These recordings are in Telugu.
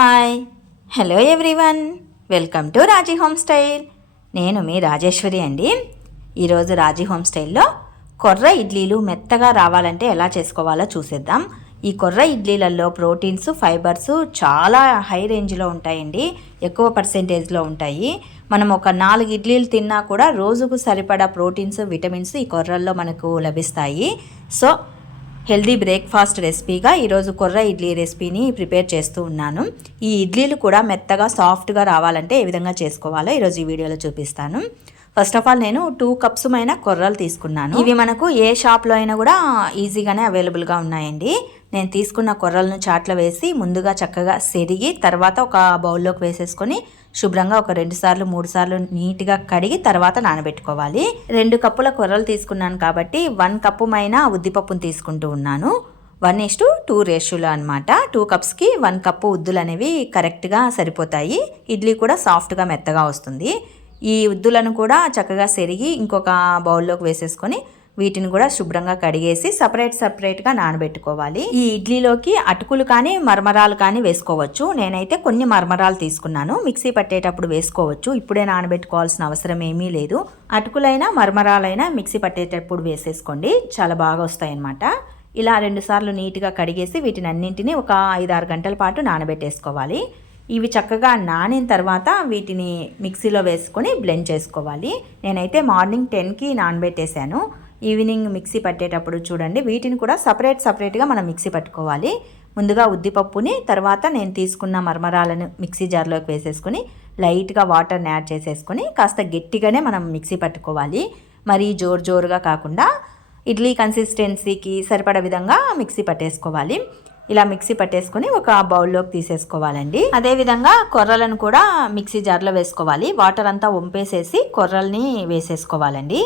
Hi. Hello everyone welcome to Raji home style నేను మీ రాజేశ్వరి అండి. ఈరోజు రాజీ హోమ్ స్టైల్లో కొర్ర ఇడ్లీలు మెత్తగా రావాలంటే ఎలా చేసుకోవాలో చూసేద్దాం. ఈ కొర్ర ఇడ్లీలలో ప్రోటీన్స్ ఫైబర్స్ చాలా హై రేంజ్లో ఉంటాయండి. ఎక్కువ పర్సెంటేజ్లో ఉంటాయి. మనం ఒక నాలుగు ఇడ్లీలు తిన్నా కూడా రోజుకు సరిపడా ప్రోటీన్స్ విటమిన్స్ ఈ కొర్రల్లో మనకు లభిస్తాయి. సో హెల్దీ బ్రేక్ఫాస్ట్ రెసిపీగా ఈరోజు కొర్ర ఇడ్లీ రెసిపీని ప్రిపేర్ చేస్తూ ఉన్నాను. ఈ ఇడ్లీలు కూడా మెత్తగా సాఫ్ట్గా రావాలంటే ఏ విధంగా చేసుకోవాలో ఈరోజు ఈ వీడియోలో చూపిస్తాను. ఫస్ట్ ఆఫ్ ఆల్ నేను టూ కప్స్ మైన కొర్రలు తీసుకున్నాను. ఇవి మనకు ఏ షాప్లో అయినా కూడా ఈజీగానే అవైలబుల్గా ఉన్నాయండి. నేను తీసుకున్న కొర్రలను చాట్లో వేసి ముందుగా చక్కగా సెరిగి తర్వాత ఒక బౌల్లోకి వేసేసుకొని శుభ్రంగా ఒక రెండు సార్లు మూడు సార్లు నీట్గా కడిగి తర్వాత నానబెట్టుకోవాలి. రెండు కప్పుల కొర్రలు తీసుకున్నాను కాబట్టి వన్ కప్పు మైన ఉద్దిపప్పును తీసుకుంటూ ఉన్నాను. వన్ ఇస్ టు టూ రేషియోలో అనమాట టూ కప్స్కి వన్ కప్పు ఉద్దులు అనేవి కరెక్ట్గా సరిపోతాయి. ఇడ్లీ కూడా సాఫ్ట్గా మెత్తగా వస్తుంది. ఈ ఉద్దులను కూడా చక్కగా సెరిగి ఇంకొక బౌల్లోకి వేసేసుకొని వీటిని కూడా శుభ్రంగా కడిగేసి సపరేట్ సపరేట్గా నానబెట్టుకోవాలి. ఈ ఇడ్లీలోకి అటుకులు కానీ మర్మరాలు కానీ వేసుకోవచ్చు. నేనైతే కొన్ని మర్మరాలు తీసుకున్నాను. మిక్సీ పట్టేటప్పుడు వేసుకోవచ్చు. ఇప్పుడే నానబెట్టుకోవాల్సిన అవసరం ఏమీ లేదు. అటుకులైనా మర్మరాలైనా మిక్సీ పట్టేటప్పుడు వేసేసుకోండి. చాలా బాగా వస్తాయన్నమాట. ఇలా రెండుసార్లు నీట్గా కడిగేసి వీటిని అన్నింటినీ ఒక ఐదారు గంటల పాటు నానబెట్టేసుకోవాలి. ఇవి చక్కగా నానిన తర్వాత వీటిని మిక్సీలో వేసుకొని బ్లెండ్ చేసుకోవాలి. నేనైతే మార్నింగ్ టెన్కి నానబెట్టేశాను. ఈవినింగ్ మిక్సీ పట్టేటప్పుడు చూడండి. వీటిని కూడా సపరేట్ సపరేట్గా మనం మిక్సీ పట్టుకోవాలి. ముందుగా ఉద్దిపప్పుని తర్వాత నేను తీసుకున్న మరమరాలను మిక్సీ జార్లోకి వేసేసుకొని లైట్గా వాటర్ని యాడ్ చేసేసుకొని కాస్త గట్టిగానే మనం మిక్సీ పట్టుకోవాలి. మరీ జోరు జోరుగా కాకుండా ఇడ్లీ కన్సిస్టెన్సీకి సరిపడ విధంగా మిక్సీ పట్టేసుకోవాలి. ఇలా మిక్సీ పట్టేసుకొని ఒక బౌల్లోకి తీసేసుకోవాలండి. అదేవిధంగా కొర్రలను కూడా మిక్సీ జార్లో వేసుకోవాలి. వాటర్ అంతా వంపేసేసి కొర్రల్ని వేసేసుకోవాలండి.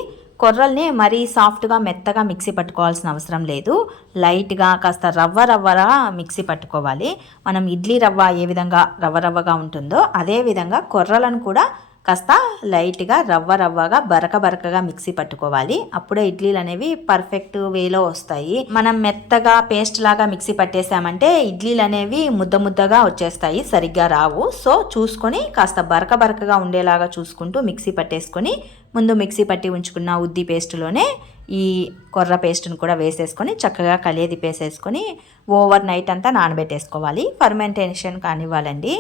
కొర్రల్ని మరీ సాఫ్ట్గా మెత్తగా మిక్సీ పట్టుకోవాల్సిన అవసరం లేదు. లైట్గా కాస్త రవ్వ రవ్వగా మిక్సీ పట్టుకోవాలి. మనం ఇడ్లీ రవ్వ ఏ విధంగా రవ్వ రవ్వగా ఉంటుందో అదే విధంగా కొర్రలను కూడా కాస్త లైట్గా రవ్వ రవ్వగా బరక బరకగా మిక్సీ పట్టుకోవాలి. అప్పుడే ఇడ్లీలు అనేవి పర్ఫెక్ట్ వేలో వస్తాయి. మనం మెత్తగా పేస్ట్ లాగా మిక్సీ పట్టేసామంటే ఇడ్లీలు అనేవి ముద్ద ముద్దగా వచ్చేస్తాయి సరిగ్గా రావు. సో చూసుకొని కాస్త బరక బరకగా ఉండేలాగా చూసుకుంటూ మిక్సీ పట్టేసుకొని ముందు మిక్సీ పట్టి ఉంచుకున్న ఉద్ది పేస్టులోనే ఈ కొర్ర పేస్ట్ను కూడా వేసేసుకొని చక్కగా కలియదిపేసేసుకొని ఓవర్ నైట్ అంతా నానబెట్టేసుకోవాలి. ఫర్మెంటేషన్ కానివ్వాలండి.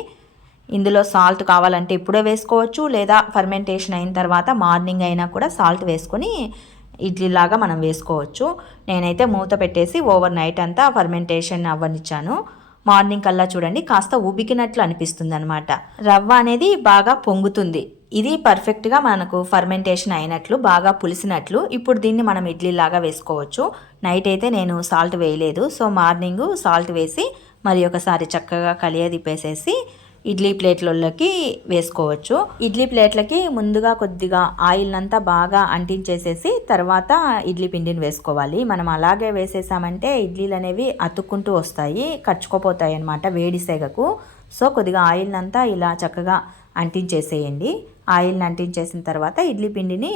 ఇందులో సాల్ట్ కావాలంటే ఇప్పుడే వేసుకోవచ్చు లేదా ఫర్మెంటేషన్ అయిన తర్వాత మార్నింగ్ అయినా కూడా సాల్ట్ వేసుకొని ఇడ్లీలాగా మనం వేసుకోవచ్చు. నేనైతే మూత పెట్టేసి ఓవర్ నైట్ అంతా ఫర్మెంటేషన్ అవ్వనిచ్చాను. మార్నింగ్ కల్లా చూడండి కాస్త ఉబికినట్లు అనిపిస్తుంది అనమాట రవ్వ అనేది బాగా పొంగుతుంది. ఇది పర్ఫెక్ట్గా మనకు ఫర్మెంటేషన్ అయినట్లు బాగా పులిసినట్లు ఇప్పుడు దీన్ని మనం ఇడ్లీలాగా వేసుకోవచ్చు. నైట్ అయితే నేను సాల్ట్ వేయలేదు. సో మార్నింగ్ సాల్ట్ వేసి మరి ఒకసారి చక్కగా కలియదిప్పేసేసి ఇడ్లీ ప్లేట్లలోకి వేసుకోవచ్చు. ఇడ్లీ ప్లేట్లకి ముందుగా కొద్దిగా ఆయిల్ అంతా బాగా అంటించేసేసి తర్వాత ఇడ్లీ పిండిని వేసుకోవాలి. మనం అలాగే వేసేసామంటే ఇడ్లీలు అనేవి అతుక్కుంటూ వస్తాయి కచ్చుకోపోతాయి అనమాట వేడి సెగకు. సో కొద్దిగా ఆయిల్ అంతా ఇలా చక్కగా అంటించేసేయండి. ఆయిల్ని అంటించేసిన తర్వాత ఇడ్లీ పిండిని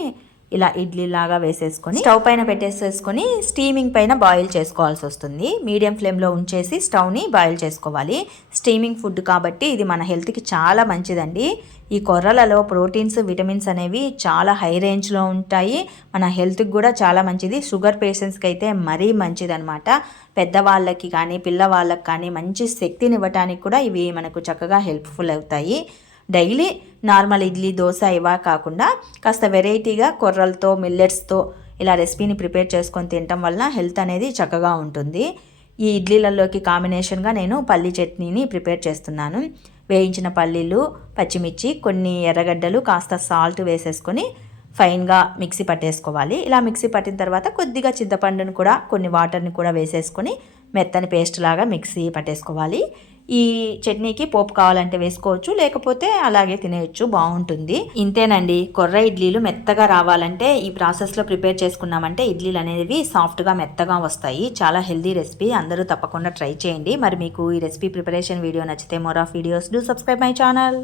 ఇలా ఇడ్లీ లాగా వేసేసుకొని స్టవ్ పైన పెట్టేసేసుకొని స్టీమింగ్ పైన బాయిల్ చేసుకోవాల్సి వస్తుంది. మీడియం ఫ్లేమ్లో ఉంచేసి స్టవ్ని బాయిల్ చేసుకోవాలి. స్టీమింగ్ ఫుడ్ కాబట్టి ఇది మన హెల్త్కి చాలా మంచిదండి. ఈ కొర్రలలో ప్రోటీన్స్ విటమిన్స్ అనేవి చాలా హై రేంజ్లో ఉంటాయి. మన హెల్త్కి కూడా చాలా మంచిది. షుగర్ పేషెంట్స్కి అయితే మరీ మంచిదనమాట పెద్దవాళ్ళకి కానీ పిల్లవాళ్ళకి కానీ మంచి శక్తిని ఇవ్వటానికి కూడా ఇవి మనకు చక్కగా హెల్ప్ఫుల్ అవుతాయి. డైలీ నార్మల్ ఇడ్లీ దోశ ఇవా కాకుండా కాస్త వెరైటీగా కొర్రలతో మిల్లెట్స్తో ఇలా రెసిపీని ప్రిపేర్ చేసుకొని తినటం వలన హెల్త్ అనేది చక్కగా ఉంటుంది. ఈ ఇడ్లీలలోకి కాంబినేషన్గా నేను పల్లీ చట్నీని ప్రిపేర్ చేస్తున్నాను. వేయించిన పల్లీలు పచ్చిమిర్చి కొన్ని ఎర్రగడ్డలు కాస్త సాల్ట్ వేసేసుకొని ఫైన్గా మిక్సీ పట్టేసుకోవాలి. ఇలా మిక్సీ పట్టిన తర్వాత కొద్దిగా చింతపండును కూడా కొన్ని వాటర్ని కూడా వేసేసుకొని మెత్తని పేస్ట్ లాగా మిక్సీ పట్టేసుకోవాలి. ఈ చట్నీకి పోపు కావాలంటే వేసుకోవచ్చు లేకపోతే అలాగే తినేయచ్చు బాగుంటుంది. ఇంతేనండి కొర్ర ఇడ్లీలు మెత్తగా రావాలంటే ఈ ప్రాసెస్లో ప్రిపేర్ చేసుకున్నామంటే ఇడ్లీలు అనేవి సాఫ్ట్గా మెత్తగా వస్తాయి. చాలా హెల్దీ రెసిపీ అందరూ తప్పకుండా ట్రై చేయండి. మరి మీకు ఈ రెసిపీ ప్రిపరేషన్ వీడియో నచ్చితే more of videos do subscribe my channel.